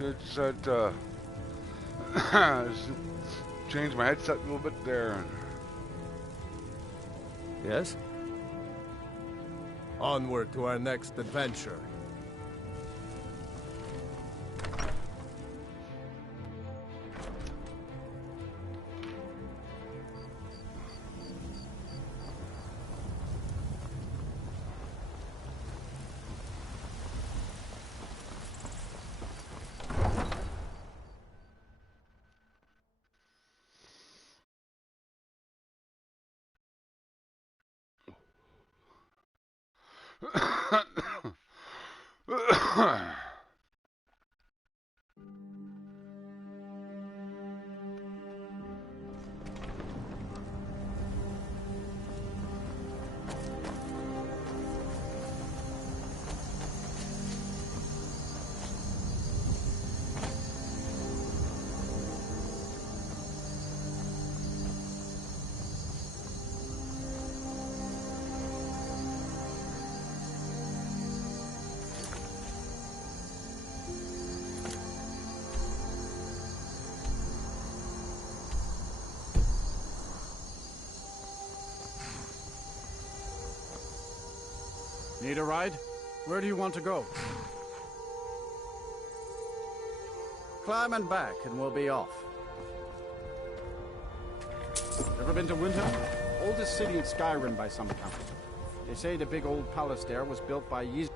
It said, change my headset a little bit there. Yes? Onward to our next adventure. Need a ride? Where do you want to go? Climb and back, and we'll be off. Ever been to Winterhold? Oldest city in Skyrim by some account. They say the big old palace there was built by Yeez.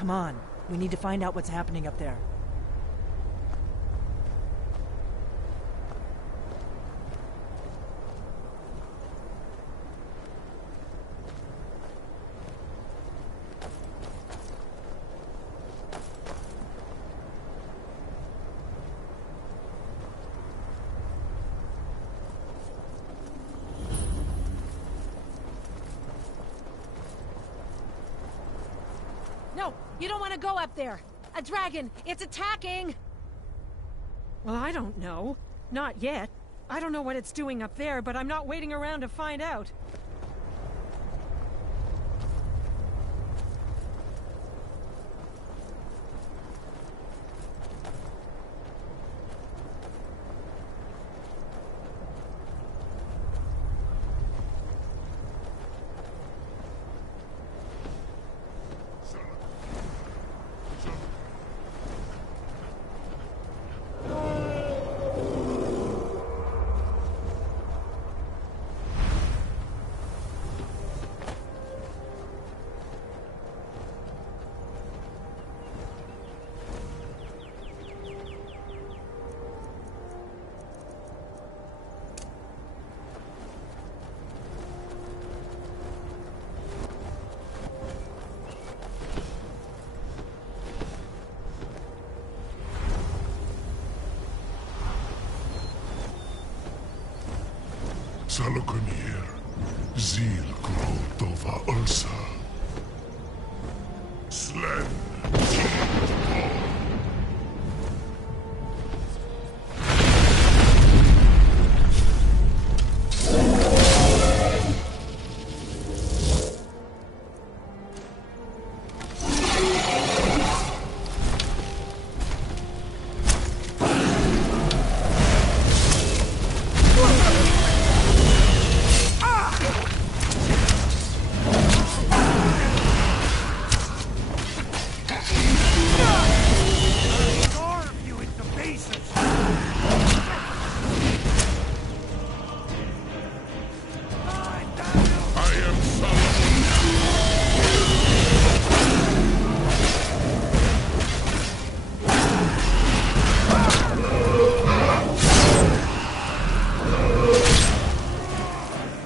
Come on. We need to find out what's happening up there. No, you don't want to go up there. A dragon, it's attacking! Well, I don't know. Not yet. I don't know what it's doing up there, but I'm not waiting around to find out. Salokunir, Zil Grotova Ursa. Slen,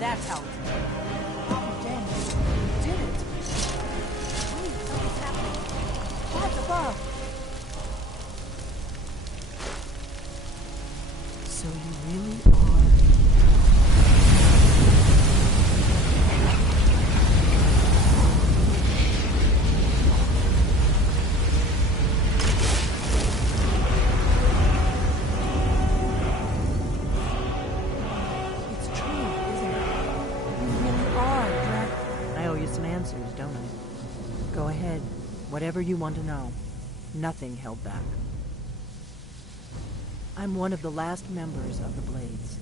That's how it's done. Oh, dang it. You did it. Wait, something's happening. What's above? So you really are... It's true, isn't it? You really are, I owe you some answers, don't I? Go ahead. Whatever you want to know. Nothing held back. I'm one of the last members of the Blades.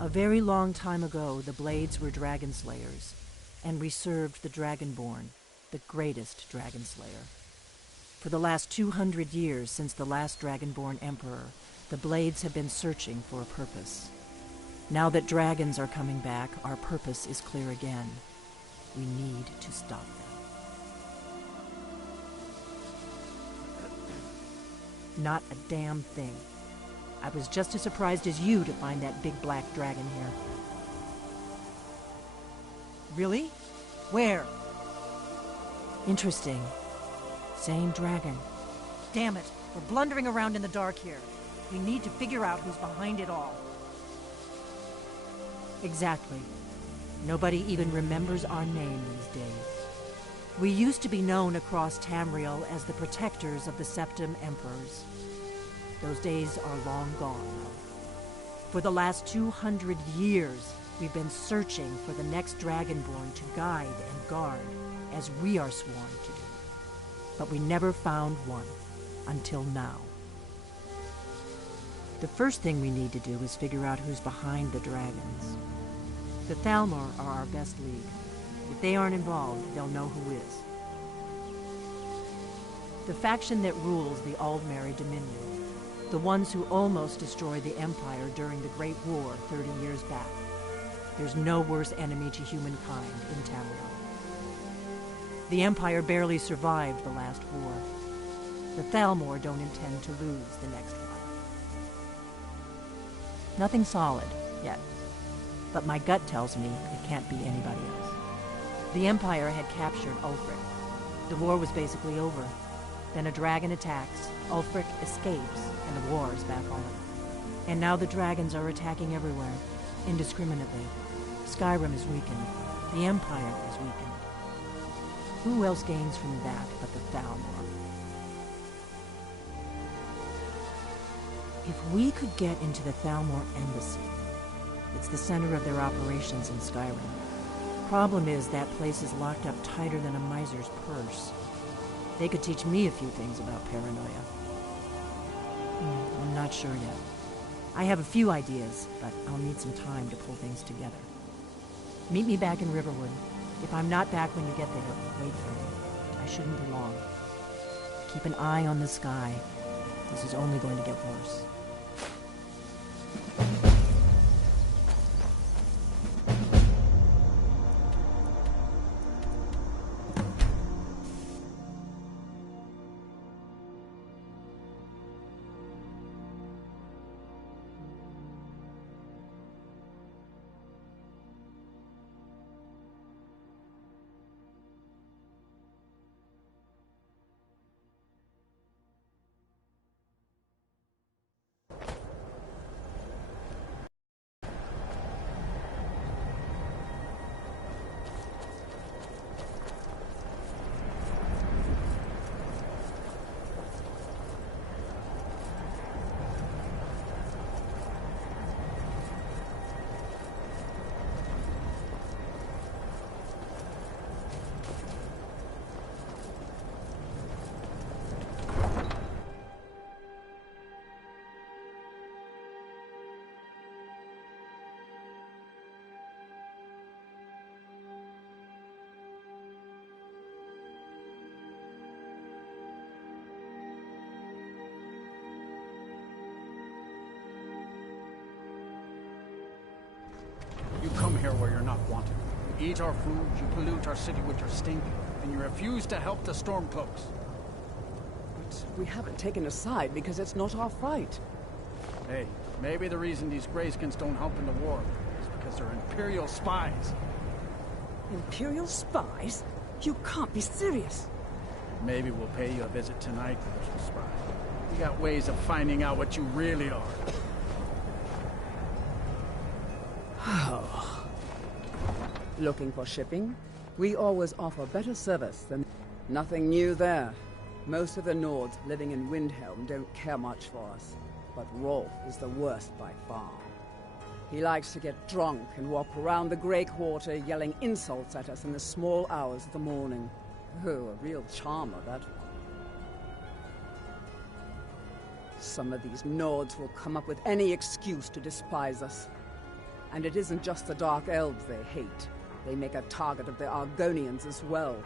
A very long time ago, the Blades were dragon slayers, and we served the Dragonborn, the greatest dragon slayer. For the last 200 years since the last Dragonborn Emperor, the Blades have been searching for a purpose. Now that dragons are coming back, our purpose is clear again. We need to stop them. Not a damn thing. I was just as surprised as you to find that big black dragon here. Really? Where? Interesting. Same dragon. Damn it. We're blundering around in the dark here. We need to figure out who's behind it all. Exactly. Nobody even remembers our name these days. We used to be known across Tamriel as the protectors of the Septim Emperors. Those days are long gone, though. For the last 200 years, we've been searching for the next Dragonborn to guide and guard, as we are sworn to do. But we never found one, until now. The first thing we need to do is figure out who's behind the dragons. The Thalmor are our best lead. If they aren't involved, they'll know who is. The faction that rules the Aldmeri Dominion. The ones who almost destroyed the Empire during the Great War 30 years back. There's no worse enemy to humankind in Tamriel. The Empire barely survived the last war. The Thalmor don't intend to lose the next one. Nothing solid, yet. But my gut tells me it can't be anybody else. The Empire had captured Ulfric. The war was basically over. Then a dragon attacks, Ulfric escapes, and the war is back on. And now the dragons are attacking everywhere, indiscriminately. Skyrim is weakened. The Empire is weakened. Who else gains from that but the Thalmor? If we could get into the Thalmor embassy, it's the center of their operations in Skyrim. Problem is that place is locked up tighter than a miser's purse. They could teach me a few things about paranoia. I'm not sure yet. I have a few ideas, but I'll need some time to pull things together. Meet me back in Riverwood. If I'm not back when you get there, wait for me. I shouldn't be long. Keep an eye on the sky. This is only going to get worse. here where you're not wanted. You eat our food, you pollute our city with your stink, and you refuse to help the Stormcloaks. But we haven't taken a side because it's not our fight. Hey, maybe the reason these Greyskins don't help in the war is because they're Imperial spies. Imperial spies? You can't be serious. Maybe we'll pay you a visit tonight, little spy. We got ways of finding out what you really are. Looking for shipping? We always offer better service than... Nothing new there. Most of the Nords living in Windhelm don't care much for us. But Rolf is the worst by far. He likes to get drunk and walk around the Grey Quarter yelling insults at us in the small hours of the morning. Oh, a real charmer, that one. Some of these Nords will come up with any excuse to despise us. And it isn't just the Dark Elves they hate. They make a target of the Argonians as well.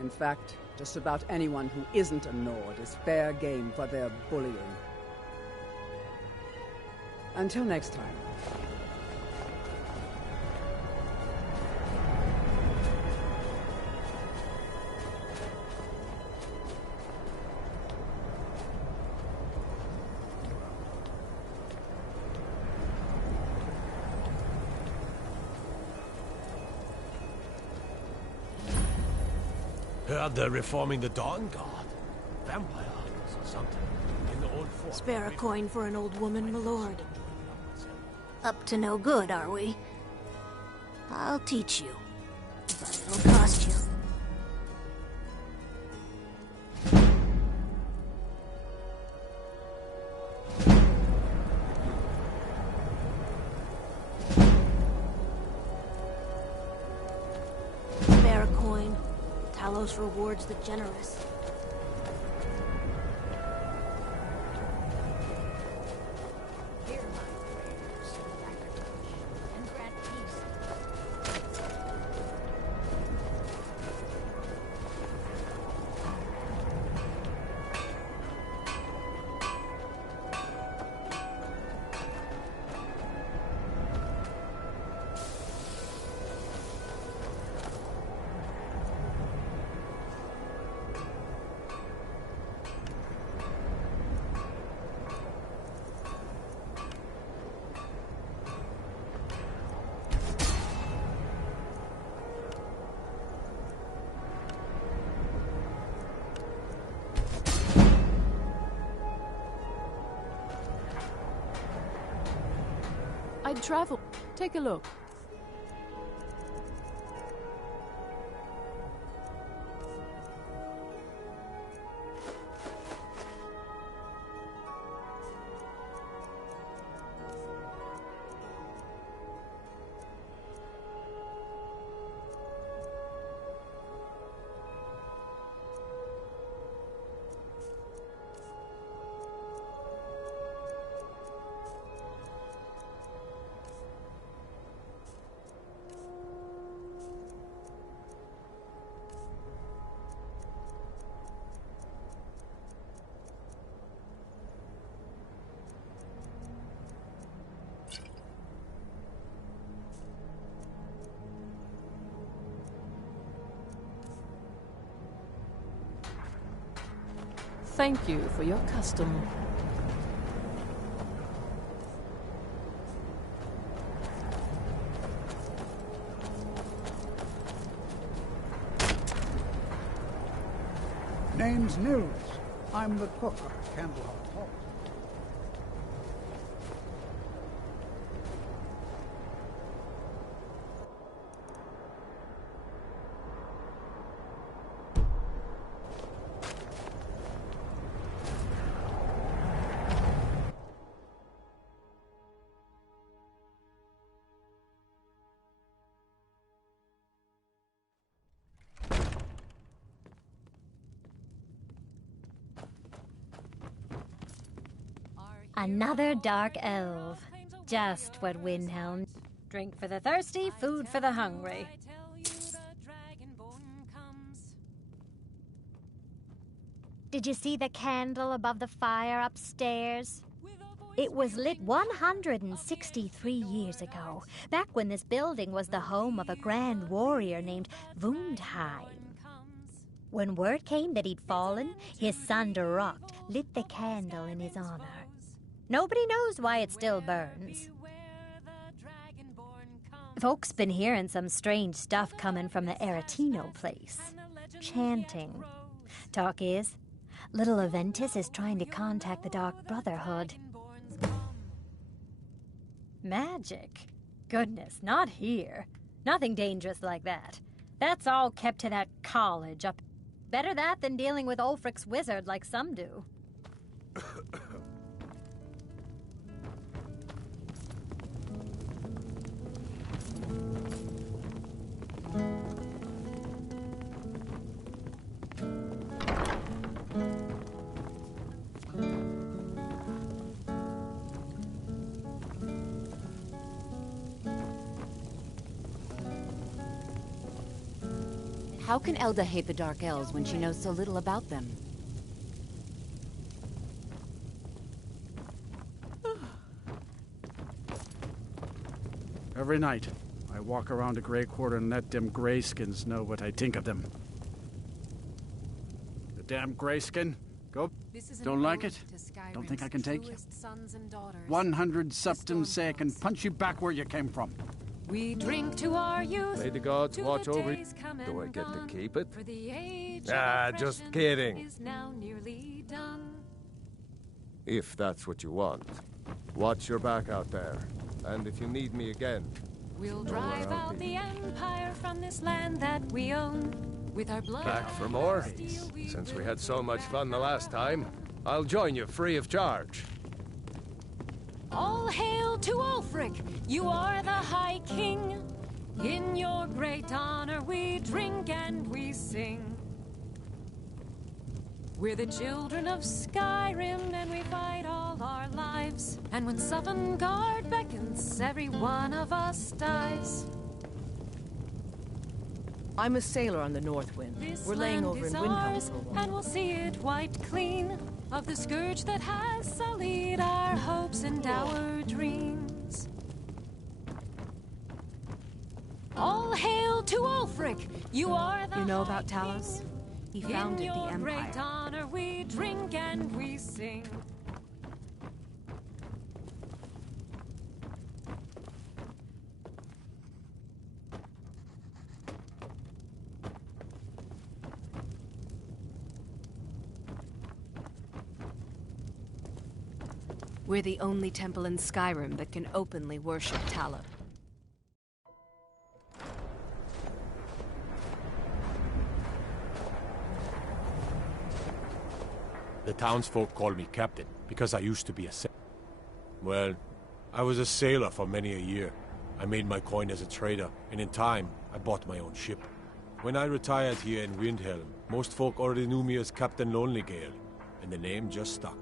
In fact, just about anyone who isn't a Nord is fair game for their bullying. Until next time. Heard they're reforming the Dawn Guard. Vampires or something. In the old fort. Spare a coin for an old woman, my lord. Up to no good, are we? I'll teach you. But it'll cost you. Spare a coin. Talos rewards the generous. I'd travel. Take a look. Thank you for your custom. Name's Nils. I'm the cook at Candleheart Hall. Another dark elf. Just what Windhelm. Drink for the thirsty, food for the hungry. Did you see the candle above the fire upstairs? It was lit 163 years ago, back when this building was the home of a grand warrior named Wundheim. When word came that he'd fallen, his son Durocht lit the candle in his honor. Nobody knows why it still burns. Folks been hearing some strange stuff coming from the Aretino place. Chanting. Talk is, little Aventus is trying to contact the Dark Brotherhood. Magic? Goodness, not here. Nothing dangerous like that. That's all kept to that college up. Better that than dealing with Ulfric's wizard like some do. How can Elda hate the Dark Elves when she knows so little about them? Every night, I walk around a Grey Quarter and let them Greyskins know what I think of them. The damn Greyskin. Go. Don't like it? Don't think I can take you? 100 septums say I can punch you back where you came from. We drink to our youth. May the gods watch over you. Do I get to keep it? Just kidding. If that's what you want. Watch your back out there. And if you need me again, we'll drive out the Empire from this land that we own. With our blood. Back for more? Since we had so much fun the last time, I'll join you free of charge. All hail to Ulfric, you are the High King. In your great honor we drink and we sing. We're the children of Skyrim and we fight all our lives. And when Sovngarde beckons, every one of us dies. I'm a sailor on the North Wind. We're laying over in Windhelm for a while. And we'll see it wiped clean of the scourge that has sullied our hopes and our dreams. All hail to Ulfric! You are the. You know about Talos? He founded the Empire. In your great honor we drink and we sing. We're the only temple in Skyrim that can openly worship Talos. The townsfolk call me captain, because I used to be a sailor. Well, I was a sailor for many a year. I made my coin as a trader, and in time, I bought my own ship. When I retired here in Windhelm, most folk already knew me as Captain Lonelygale, and the name just stuck.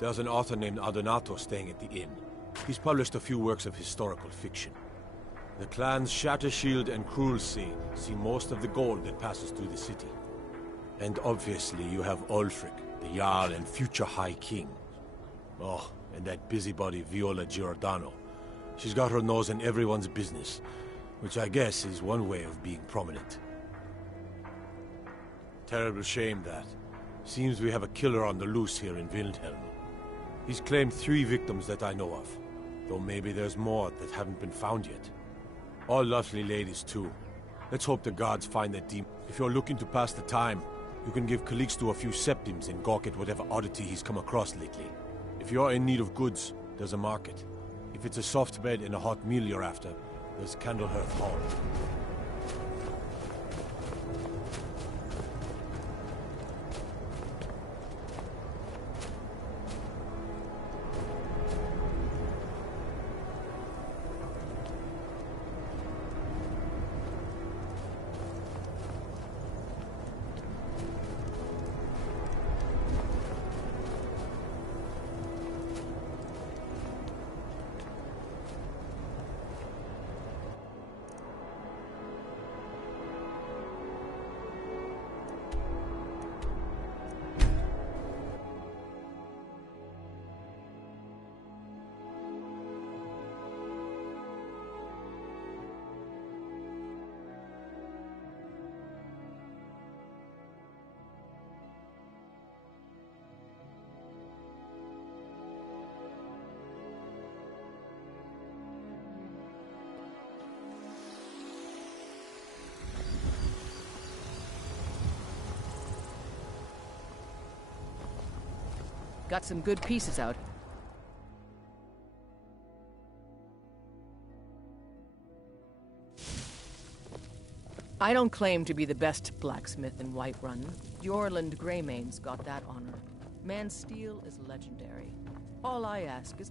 There's an author named Ardonato staying at the inn. He's published a few works of historical fiction. The clans Shattershield and Cruelsea see most of the gold that passes through the city. And obviously you have Ulfric, the Jarl and future High King. Oh, and that busybody Viola Giordano. She's got her nose in everyone's business, which I guess is one way of being prominent. Terrible shame that. Seems we have a killer on the loose here in Windhelm. He's claimed 3 victims that I know of, though maybe there's more that haven't been found yet. All lovely ladies too. Let's hope the gods find that demon. If you're looking to pass the time, you can give Calixto a few septims and gawk at whatever oddity he's come across lately. If you're in need of goods, there's a market. If it's a soft bed and a hot meal you're after, there's Candlehearth Hall. Got some good pieces out. I don't claim to be the best blacksmith in Whiterun. Jorland Greymane's got that honor. Man's steel is legendary. All I ask is...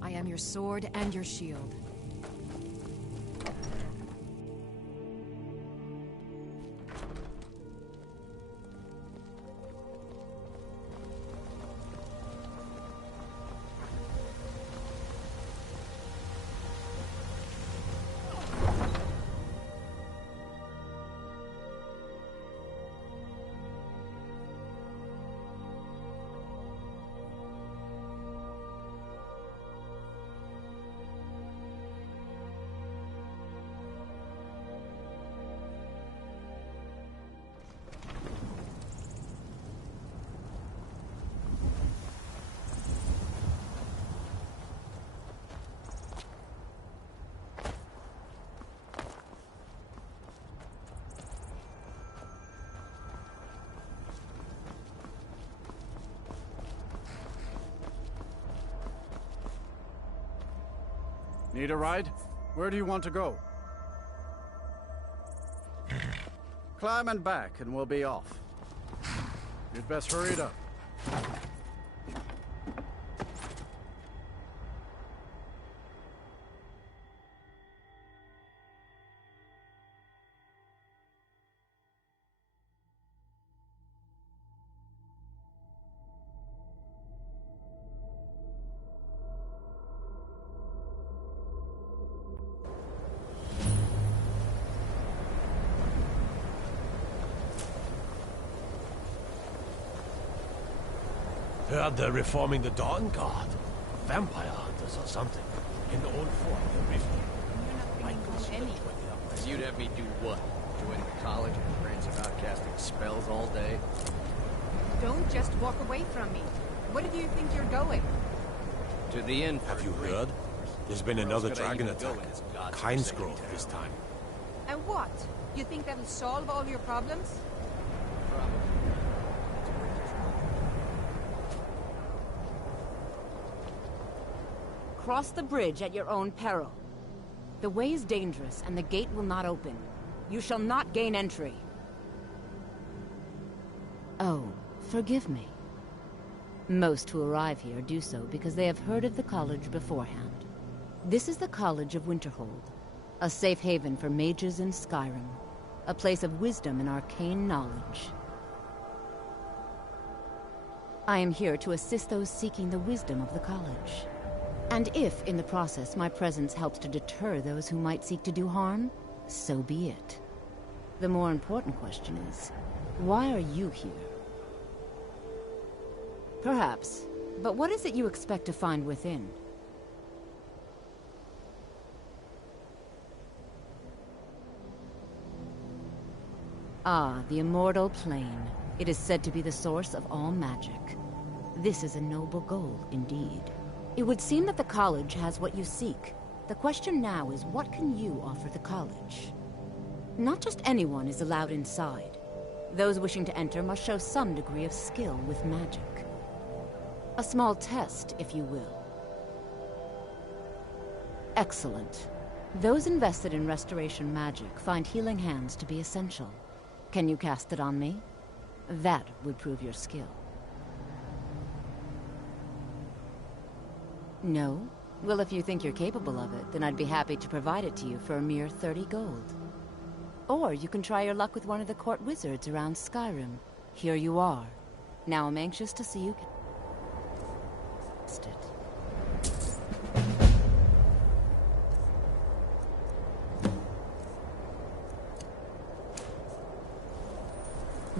I am your sword and your shield. Need a ride? Where do you want to go? Climb and back, and we'll be off. You'd best hurry it up. Heard they're reforming the Dawn Guard. Vampire hunters or something. In the old fort, the rift. You'd have me do what? Join the college and rants about casting spells all day? Don't just walk away from me. Where do you think you're going? To the inn. Have you heard? There's been another dragon attack. Kyne's Grove this time. And what? You think that'll solve all your problems? Cross the bridge at your own peril. The way is dangerous, and the gate will not open. You shall not gain entry. Oh, forgive me. Most who arrive here do so because they have heard of the college beforehand. This is the College of Winterhold, a safe haven for mages in Skyrim, a place of wisdom and arcane knowledge. I am here to assist those seeking the wisdom of the college. And if, in the process, my presence helps to deter those who might seek to do harm, so be it. The more important question is, why are you here? Perhaps, but what is it you expect to find within? Ah, the immortal plane. It is said to be the source of all magic. This is a noble goal, indeed. It would seem that the college has what you seek. The question now is, what can you offer the college? Not just anyone is allowed inside. Those wishing to enter must show some degree of skill with magic. A small test, if you will. Excellent. Those invested in restoration magic find healing hands to be essential. Can you cast it on me? That would prove your skill. No? Well, if you think you're capable of it, then I'd be happy to provide it to you for a mere 30 gold. Or you can try your luck with one of the court wizards around Skyrim. Here you are. Now I'm anxious to see you cast it.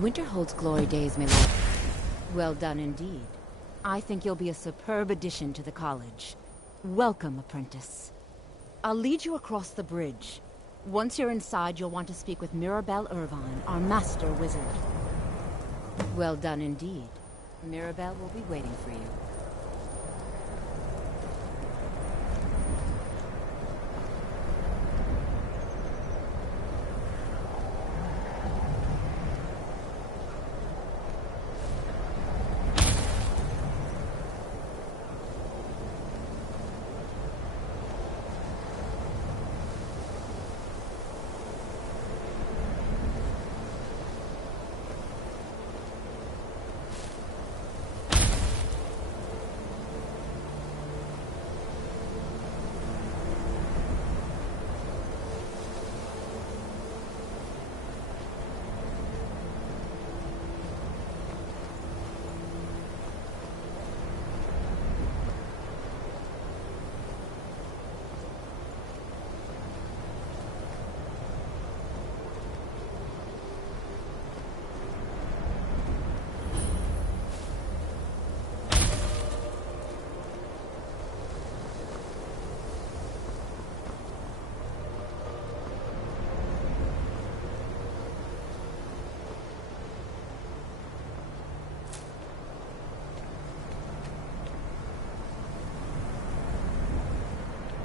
Winterhold's glory days may last. Well done indeed. I think you'll be a superb addition to the college. Welcome, apprentice. I'll lead you across the bridge. Once you're inside, you'll want to speak with Mirabelle Irvine, our master wizard. Well done indeed. Mirabelle will be waiting for you.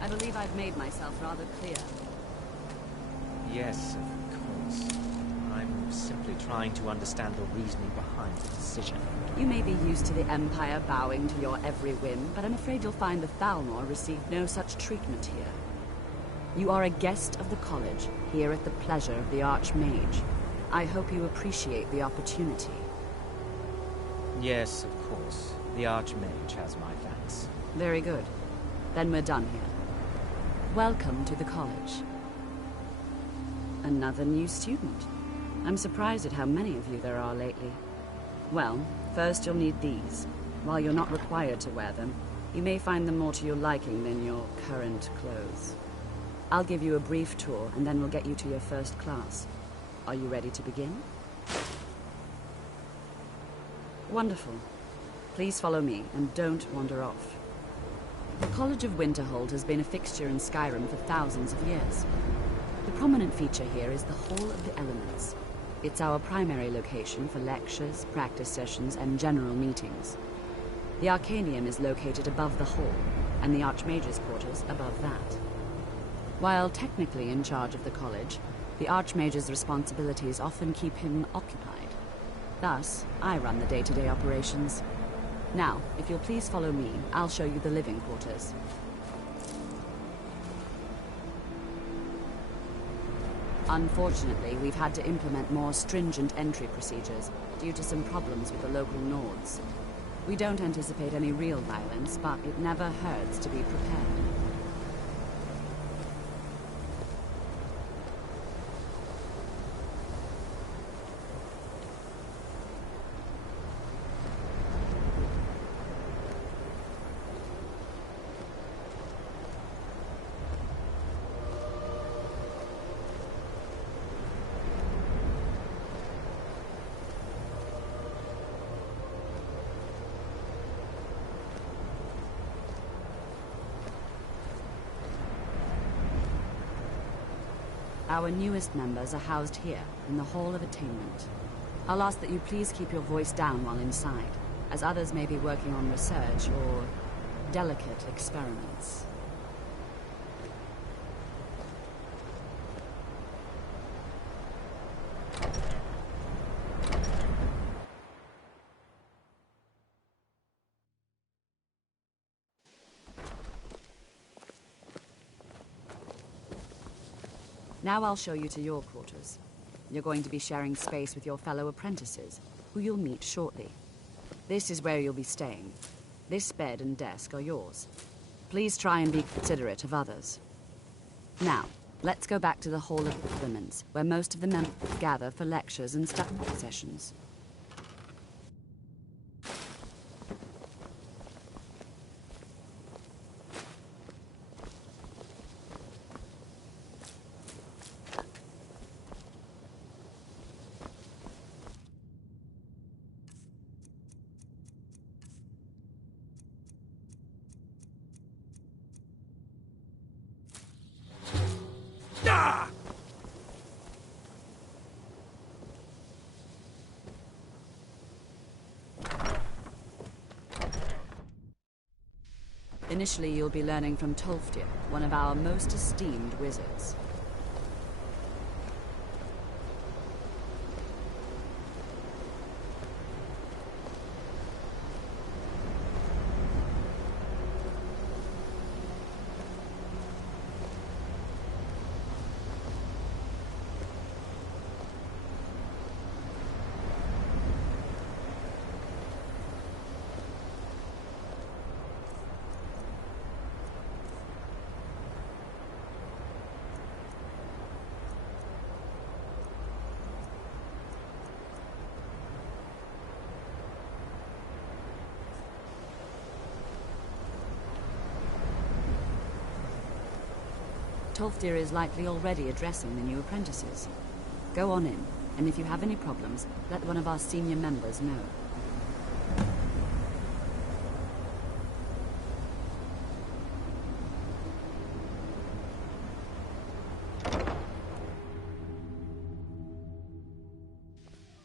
I believe I've made myself rather clear. Yes, of course. I'm simply trying to understand the reasoning behind the decision. You may be used to the Empire bowing to your every whim, but I'm afraid you'll find the Thalmor received no such treatment here. You are a guest of the college, here at the pleasure of the Archmage. I hope you appreciate the opportunity. Yes, of course. The Archmage has my thanks. Very good. Then we're done here. Welcome to the college. Another new student. I'm surprised at how many of you there are lately. Well, first you'll need these. While you're not required to wear them, you may find them more to your liking than your current clothes. I'll give you a brief tour, and then we'll get you to your first class. Are you ready to begin? Wonderful. Please follow me, and don't wander off. The College of Winterhold has been a fixture in Skyrim for thousands of years. The prominent feature here is the Hall of the Elements. It's our primary location for lectures, practice sessions, and general meetings. The Arcanium is located above the hall, and the Archmage's quarters above that. While technically in charge of the college, the Archmage's responsibilities often keep him occupied. Thus, I run the day-to-day operations. Now, if you'll please follow me, I'll show you the living quarters. Unfortunately, we've had to implement more stringent entry procedures due to some problems with the local Nords. We don't anticipate any real violence, but it never hurts to be prepared. Our newest members are housed here, in the Hall of Attainment. I'll ask that you please keep your voice down while inside, as others may be working on research or delicate experiments. Now I'll show you to your quarters. You're going to be sharing space with your fellow apprentices, who you'll meet shortly. This is where you'll be staying. This bed and desk are yours. Please try and be considerate of others. Now, let's go back to the Hall of Parliaments, where most of the members gather for lectures and study sessions. Initially, you'll be learning from Tolfdir, one of our most esteemed wizards. Tolfdir is likely already addressing the new apprentices. Go on in, and if you have any problems, let one of our senior members know.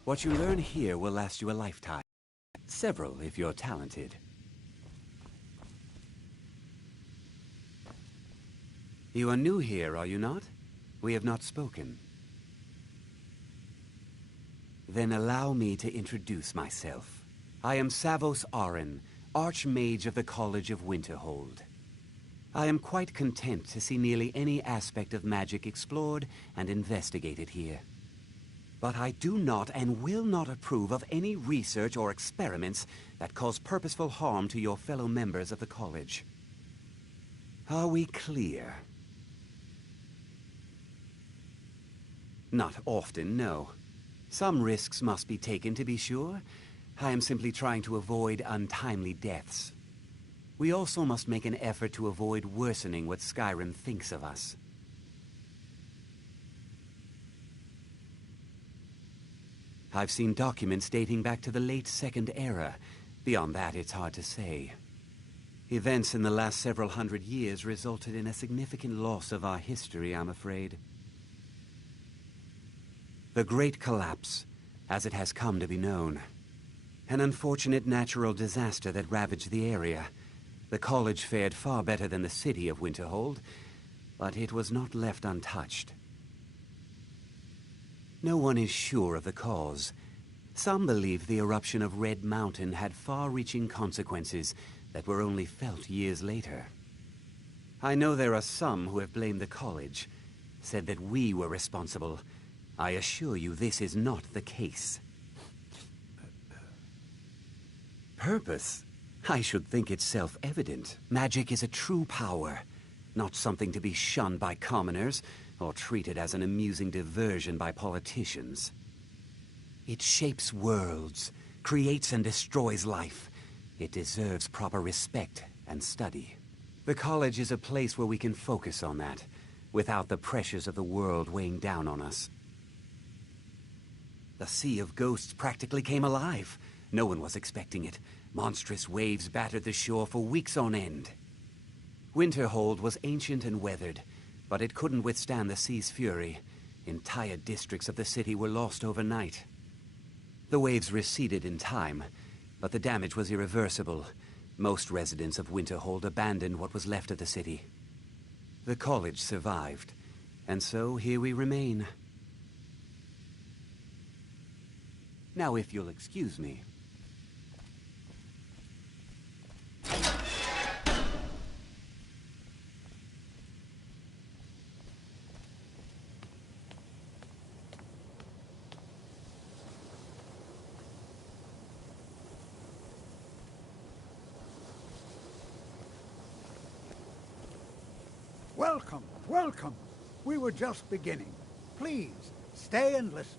What you learn here will last you a lifetime. Several, if you're talented. You are new here, are you not? We have not spoken. Then allow me to introduce myself. I am Savos Arin, Archmage of the College of Winterhold. I am quite content to see nearly any aspect of magic explored and investigated here. But I do not and will not approve of any research or experiments that cause purposeful harm to your fellow members of the college. Are we clear? Not often, no. Some risks must be taken, to be sure. I am simply trying to avoid untimely deaths. We also must make an effort to avoid worsening what Skyrim thinks of us. I've seen documents dating back to the late Second Era. Beyond that, it's hard to say. Events in the last several hundred years resulted in a significant loss of our history, I'm afraid. The Great Collapse, as it has come to be known. An unfortunate natural disaster that ravaged the area. The college fared far better than the city of Winterhold, but it was not left untouched. No one is sure of the cause. Some believe the eruption of Red Mountain had far-reaching consequences that were only felt years later. I know there are some who have blamed the college, said that we were responsible. I assure you this is not the case. Purpose? I should think it's self-evident. Magic is a true power, not something to be shunned by commoners or treated as an amusing diversion by politicians. It shapes worlds, creates and destroys life. It deserves proper respect and study. The college is a place where we can focus on that, without the pressures of the world weighing down on us. The Sea of Ghosts practically came alive. No one was expecting it. Monstrous waves battered the shore for weeks on end. Winterhold was ancient and weathered, but it couldn't withstand the sea's fury. Entire districts of the city were lost overnight. The waves receded in time, but the damage was irreversible. Most residents of Winterhold abandoned what was left of the city. The college survived, and so here we remain. Now, if you'll excuse me. Welcome, welcome. We were just beginning. Please, stay and listen.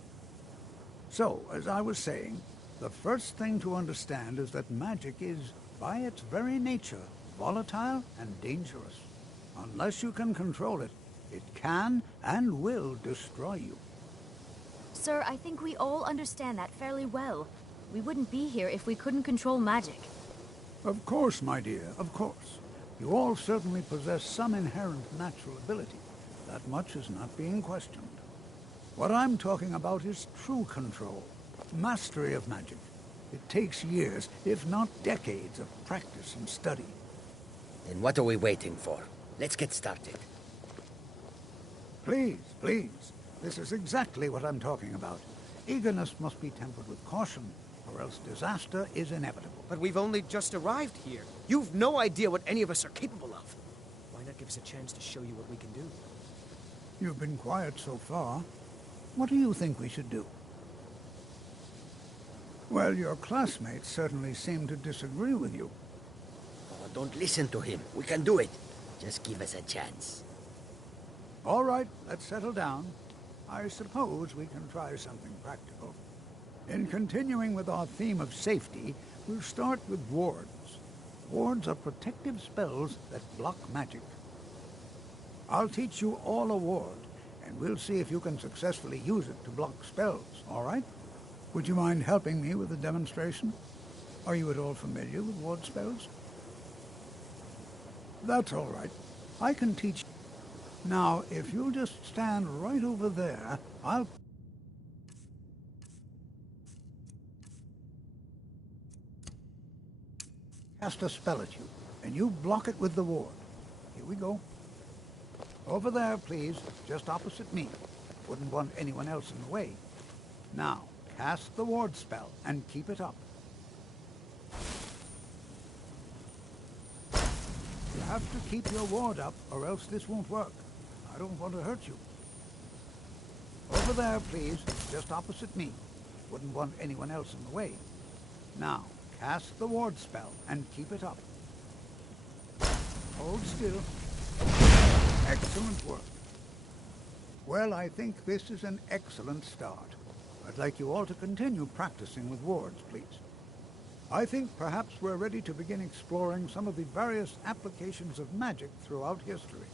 So, as I was saying, the first thing to understand is that magic is, by its very nature, volatile and dangerous. Unless you can control it, it can and will destroy you. Sir, I think we all understand that fairly well. We wouldn't be here if we couldn't control magic. Of course, my dear, of course. You all certainly possess some inherent natural ability. That much is not being questioned. What I'm talking about is true control, mastery of magic. It takes years, if not decades, of practice and study. Then what are we waiting for? Let's get started. Please, please. This is exactly what I'm talking about. Eagerness must be tempered with caution, or else disaster is inevitable. But we've only just arrived here. You've no idea what any of us are capable of. Why not give us a chance to show you what we can do? You've been quiet so far. What do you think we should do? Well, your classmates certainly seem to disagree with you. Oh, don't listen to him. We can do it. Just give us a chance. All right, let's settle down. I suppose we can try something practical. In continuing with our theme of safety, we'll start with wards. Wards are protective spells that block magic. I'll teach you all a ward, and we'll see if you can successfully use it to block spells, all right? Would you mind helping me with the demonstration? Are you at all familiar with ward spells? That's all right. I can teach you. Now, if you'll just stand right over there, I'll... cast a spell at you, and you block it with the ward. Here we go. Over there, please, just opposite me. Wouldn't want anyone else in the way. Now, cast the ward spell, and keep it up. You have to keep your ward up, or else this won't work. I don't want to hurt you. Over there, please, just opposite me. Wouldn't want anyone else in the way. Now, cast the ward spell, and keep it up. Hold still. Excellent work. Well, I think this is an excellent start. I'd like you all to continue practicing with wards, please. I think perhaps we're ready to begin exploring some of the various applications of magic throughout history.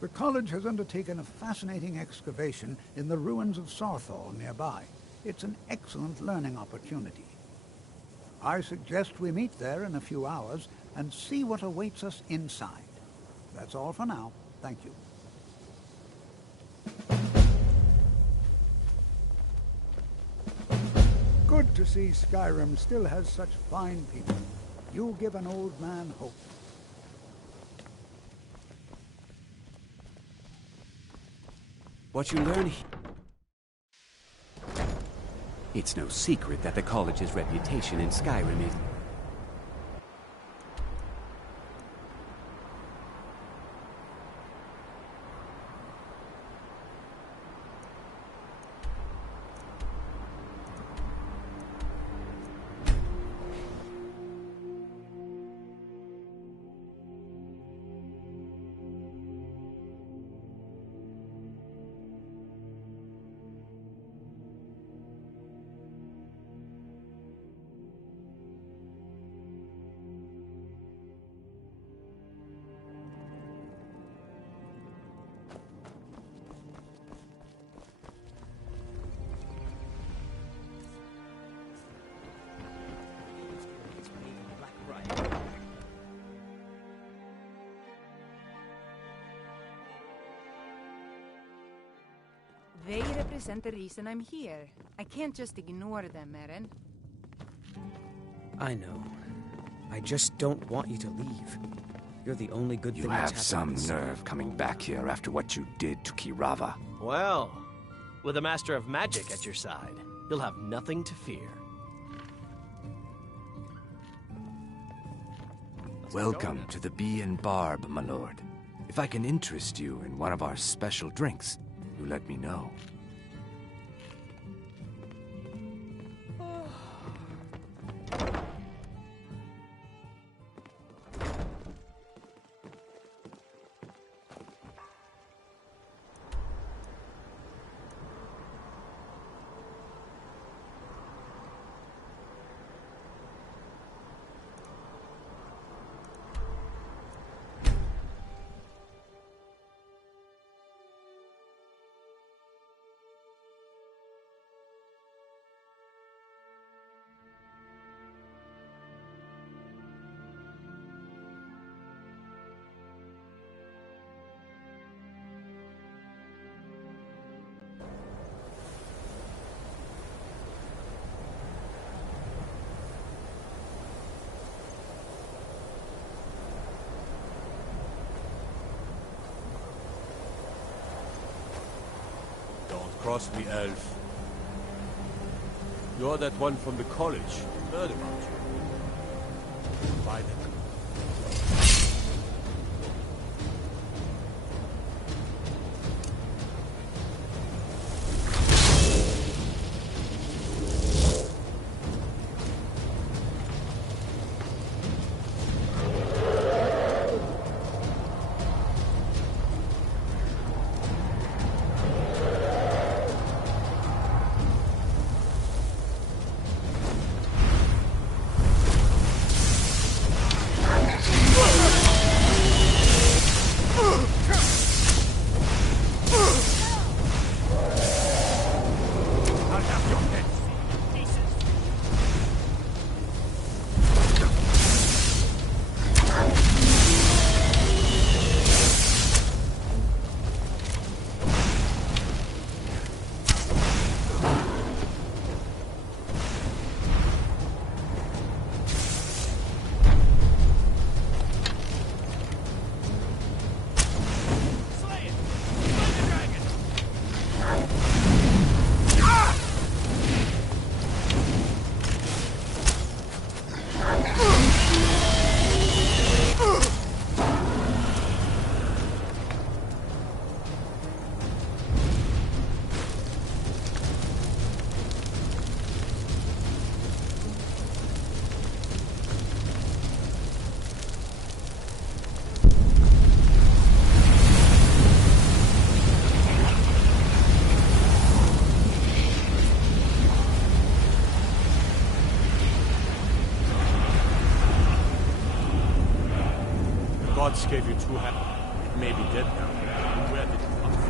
The college has undertaken a fascinating excavation in the ruins of Sarthal nearby. It's an excellent learning opportunity. I suggest we meet there in a few hours and see what awaits us inside. That's all for now. Thank you. Good to see Skyrim still has such fine people. You give an old man hope. What you learn here... It's no secret that the college's reputation in Skyrim is... They represent the reason I'm here. I can't just ignore them, Eren. I know. I just don't want you to leave. You're the only good thing that's You have some nerve coming back here after what you did to Kirava. Well, with a master of magic at your side, you'll have nothing to fear. Welcome to the Bee and Barb, my lord. If I can interest you in one of our special drinks, you let me know. across the elf. You're that one from the college. Heard about you. By the... Gods gave you two hands. It may be dead now. Where did it come from?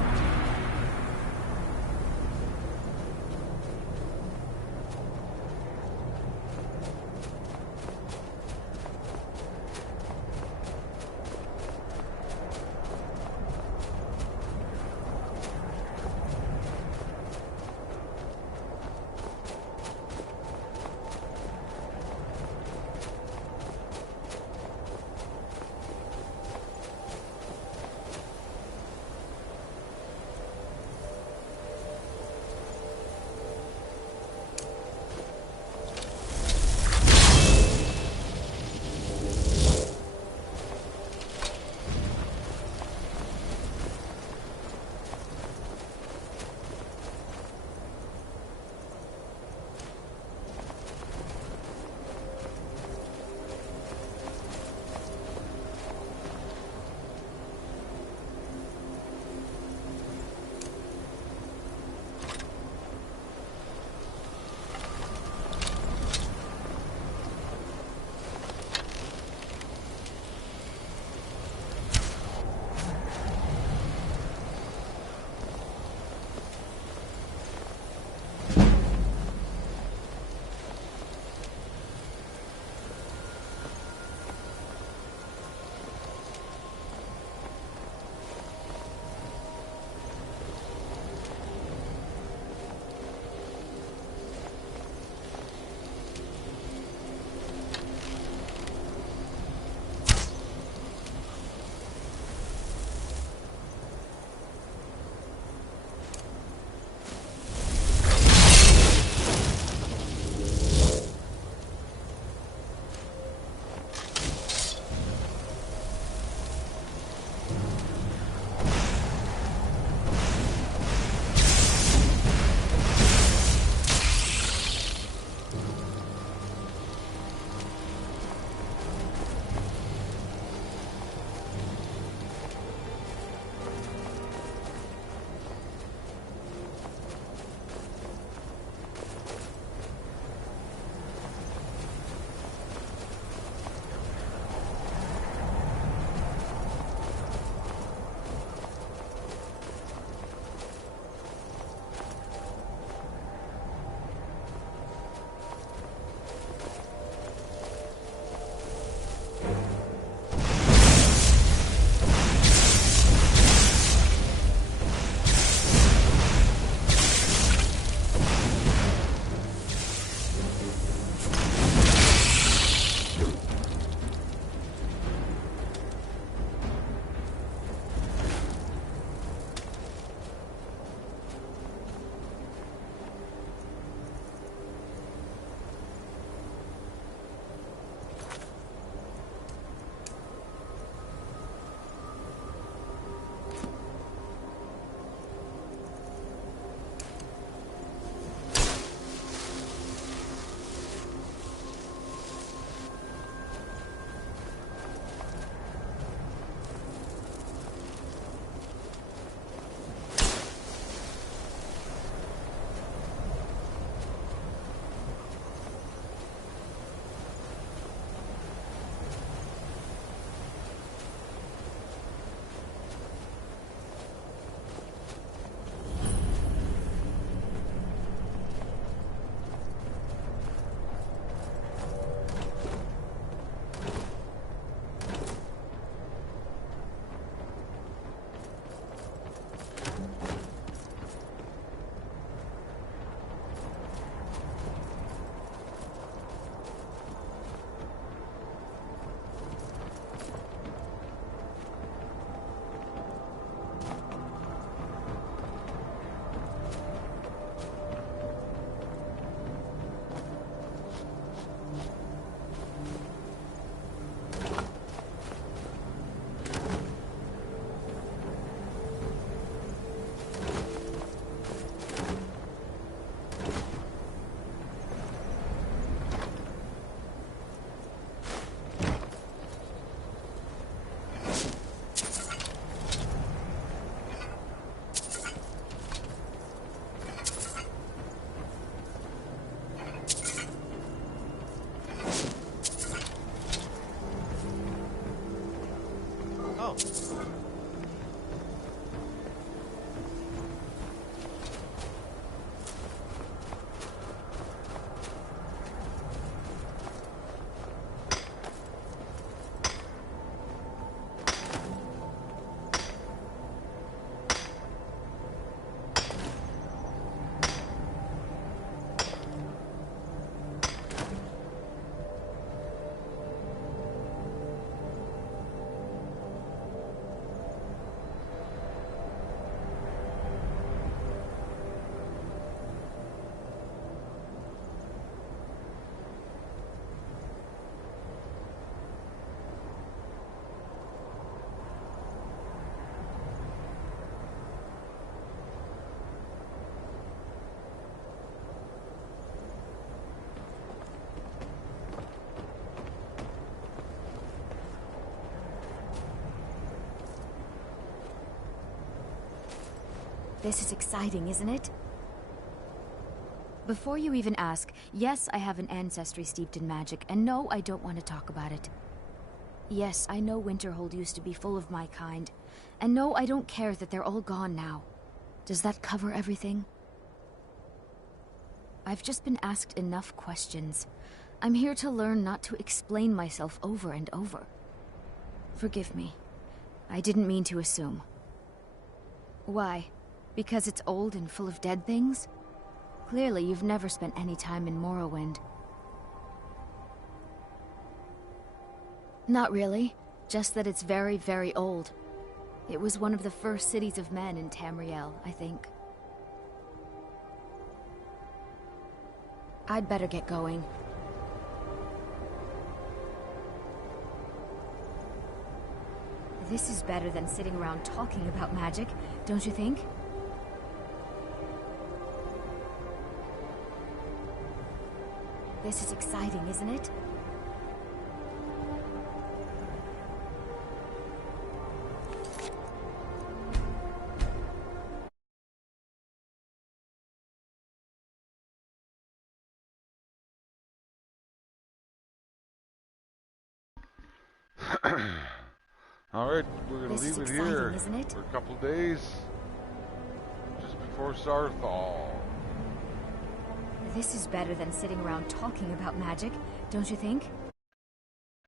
This is exciting, isn't it? Before you even ask, yes, I have an ancestry steeped in magic, and no, I don't want to talk about it. Yes, I know Winterhold used to be full of my kind, and no, I don't care that they're all gone now. Does that cover everything? I've just been asked enough questions. I'm here to learn not to explain myself over and over. Forgive me. I didn't mean to assume. Why? Because it's old and full of dead things? Clearly, you've never spent any time in Morrowind. Not really. Just that it's very, very old. It was one of the first cities of men in Tamriel, I think. I'd better get going. This is better than sitting around talking about magic, don't you think? This is exciting, isn't it? Alright, we're gonna leave it here isn't it? for a couple days. Just before Starfall. This is better than sitting around talking about magic, don't you think?